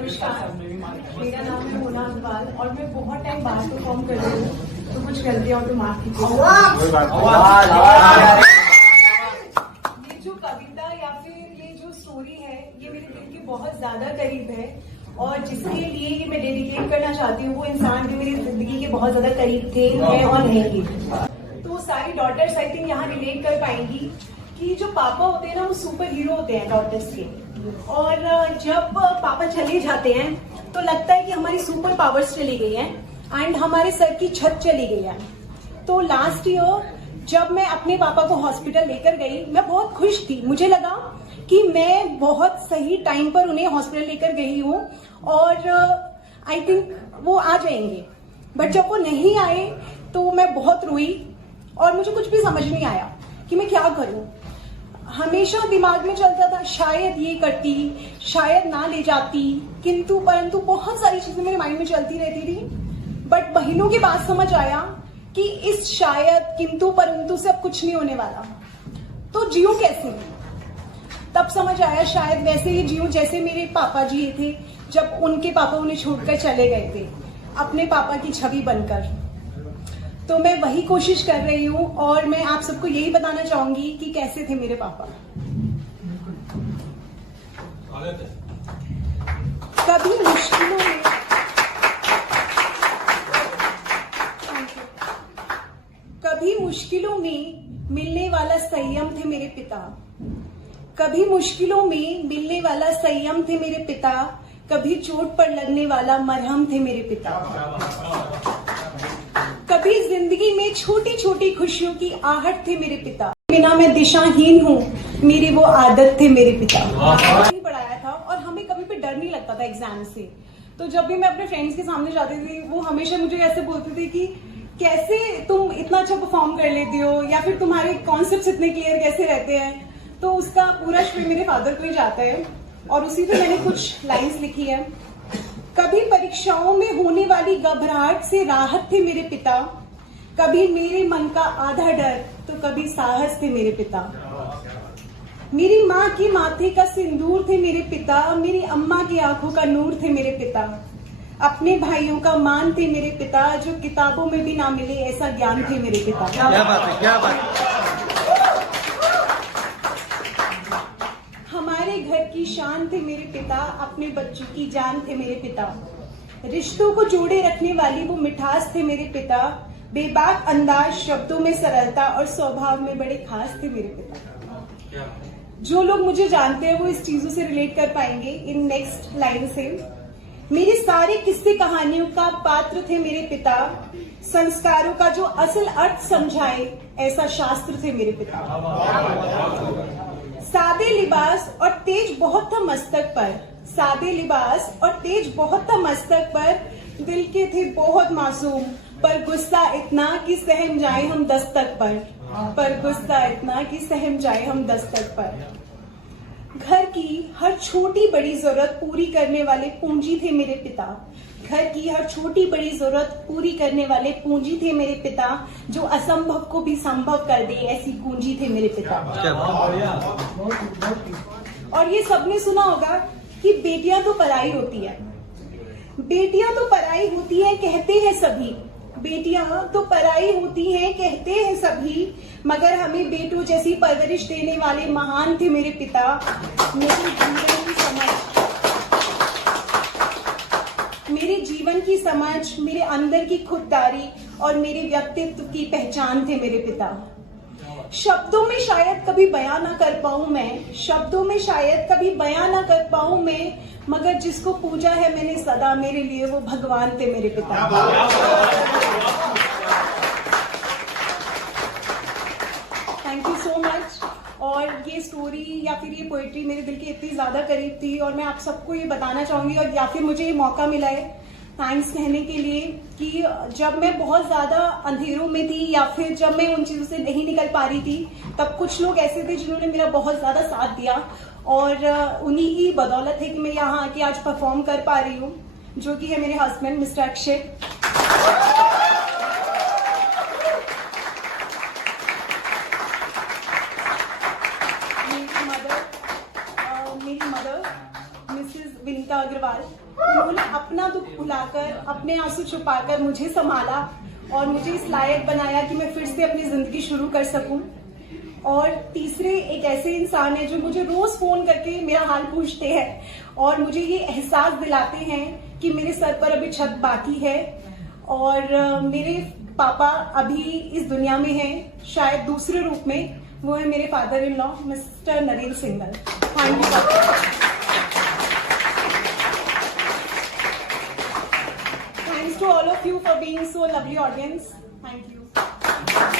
नमस्कार, मेरा नाम है मोना अग्रवाल और मैं बहुत टाइम बाद परफॉर्म कर रही हूँ, तो कुछ गलतियाँ तो माफ कीजिएगा। ये जो कविता या फिर ये जो स्टोरी है, ये मेरे दिल के बहुत ज्यादा करीब है और जिसके लिए ये मैं डेडिकेट करना चाहती हूँ वो इंसान भी मेरी जिंदगी के बहुत ज्यादा करीब थे, हैं और रहेंगे। तो सारी डॉटर्स आई थिंक यहाँ रिलेट कर पाएंगी कि जो पापा होते हैं ना, वो सुपर हीरो होते हैं डॉटर्स के, और जब पापा चले जाते हैं तो लगता है कि हमारी सुपर पावर्स चली गई हैं एंड हमारे सर की छत चली गई है। तो लास्ट ईयर जब मैं अपने पापा को हॉस्पिटल लेकर गई, मैं बहुत खुश थी। मुझे लगा कि मैं बहुत सही टाइम पर उन्हें हॉस्पिटल लेकर गई हूँ और आई थिंक वो आ जाएंगे। बट जब वो नहीं आए तो मैं बहुत रोई और मुझे कुछ भी समझ नहीं आया कि मैं क्या करूं। हमेशा दिमाग में चलता था शायद ये करती, शायद ना ले जाती, किंतु परंतु बहुत सारी चीजें मेरे माइंड में चलती रहती थी। बट महीनों के बाद समझ आया कि इस शायद किंतु परंतु से अब कुछ नहीं होने वाला, तो जियो कैसे। तब समझ आया शायद वैसे ही जियो जैसे मेरे पापा जी थे, जब उनके पापा उन्हें छोड़कर चले गए थे अपने पापा की छवि बनकर। तो मैं वही कोशिश कर रही हूँ और मैं आप सबको यही बताना चाहूंगी कि कैसे थे मेरे पापा। कभी मुश्किलों में मिलने वाला संयम थे मेरे पिता। कभी मुश्किलों में मिलने वाला संयम थे मेरे पिता। कभी चोट पर लगने वाला मरहम थे मेरे पिता। कभी जिंदगी में छोटी छोटी खुशियों की आहट थे मेरे पिता। बिना मैं दिशाहीन हूँ, मेरी वो आदत थे मेरे पिता। नहीं पढ़ाया था और हमें कभी भी डर नहीं लगता था एग्जाम से। तो जब भी मैं अपने फ्रेंड्स के सामने जाती थी, वो हमेशा मुझे ऐसे बोलते थे कि कैसे तुम इतना अच्छा परफॉर्म कर लेती हो, या फिर तुम्हारे कॉन्सेप्ट्स इतने क्लियर कैसे रहते हैं। तो उसका पूरा श्रेय मेरे फादर को ही जाता है और उसी पे मैंने कुछ लाइन्स लिखी है। कभी परीक्षाओं में होने वाली घबराहट से राहत थे मेरे पिता। कभी मेरे मन का आधा डर तो कभी साहस थे मेरे पिता। मेरी माँ के माथे का सिंदूर थे मेरे पिता। मेरी अम्मा की आंखों का नूर थे मेरे पिता। अपने भाइयों का मान थे मेरे पिता। जो किताबों में भी ना मिले ऐसा ज्ञान थे मेरे पिता। क्या बात है, क्या बात है। हमारे घर की शान थे मेरे पिता। अपने बच्चों की जान थे मेरे पिता। रिश्तों को जोड़े रखने वाली वो मिठास थे मेरे पिता। बेबाक अंदाज, शब्दों में सरलता और स्वभाव में बड़े खास थे मेरे पिता। जो लोग मुझे जानते हैं वो इस चीजों से रिलेट कर पाएंगे इन नेक्स्ट लाइन से। मेरे सारे किस्से कहानियों का पात्र थे मेरे पिता। संस्कारों का जो असल अर्थ समझाए ऐसा शास्त्र थे मेरे पिता। सादे लिबास और तेज बहुत था मस्तक पर। सादे लिबास और तेज बहुत था मस्तक पर। दिल के थे बहुत मासूम, पर गुस्सा इतना कि सहम जाए हम दस्तक पर। पर गुस्सा इतना कि सहम जाए हम दस्तक पर। घर की हर छोटी बड़ी जरूरत पूरी करने वाले पूंजी थे मेरे पिता। घर की हर छोटी बड़ी जरूरत पूरी करने वाले पूंजी थे मेरे पिता। जो असंभव को भी संभव कर दे ऐसी पूंजी थे मेरे पिता। और ये सबने सुना होगा कि बेटियां तो पराई होती है। बेटियां तो पराई होती है कहते हैं सभी। बेटियां तो पराई होती हैं कहते हैं सभी, मगर हमें बेटों जैसी परवरिश देने वाले महान थे मेरे पिता। मेरे जीवन की समझ, मेरे अंदर की खुददारी और मेरे व्यक्तित्व की पहचान थे मेरे पिता। शब्दों में शायद कभी बयां ना कर पाऊं मैं, शब्दों में शायद कभी बयां ना कर पाऊं मैं, मगर जिसको पूजा है मैंने सदा, मेरे लिए वो भगवान थे मेरे पिता। Thank you so much. और ये स्टोरी या फिर ये पोएट्री मेरे दिल के इतनी ज्यादा करीब थी और मैं आप सबको ये बताना चाहूंगी, और या फिर मुझे ये मौका मिला है थैंक्स कहने के लिए कि जब मैं बहुत ज्यादा अंधेरों में थी या फिर जब मैं उन चीजों से नहीं निकल पा रही थी, तब कुछ लोग ऐसे थे जिन्होंने मेरा बहुत ज्यादा साथ दिया और उन्हीं की बदौलत है कि मैं यहाँ आके आज परफॉर्म कर पा रही हूँ, जो कि है मेरे हस्बैंड मिस्टर अक्षय। मेरी मदर मिसेस विनीता अग्रवाल। अग्रवाल, उन्होंने अपना दुख भुलाकर, अपने आंसू छुपाकर मुझे संभाला और मुझे इस लायक बनाया कि मैं फिर से अपनी जिंदगी शुरू कर सकूं। और तीसरे एक ऐसे इंसान है जो मुझे रोज फोन करके मेरा हाल पूछते हैं और मुझे ये एहसास दिलाते हैं कि मेरे सर पर अभी छत बाकी है और मेरे पापा अभी इस दुनिया में हैं, शायद दूसरे रूप में। वो है मेरे father in law mister Narendra Singhal. Thank you. Thanks to all of you for being so lovely audience. Thank you.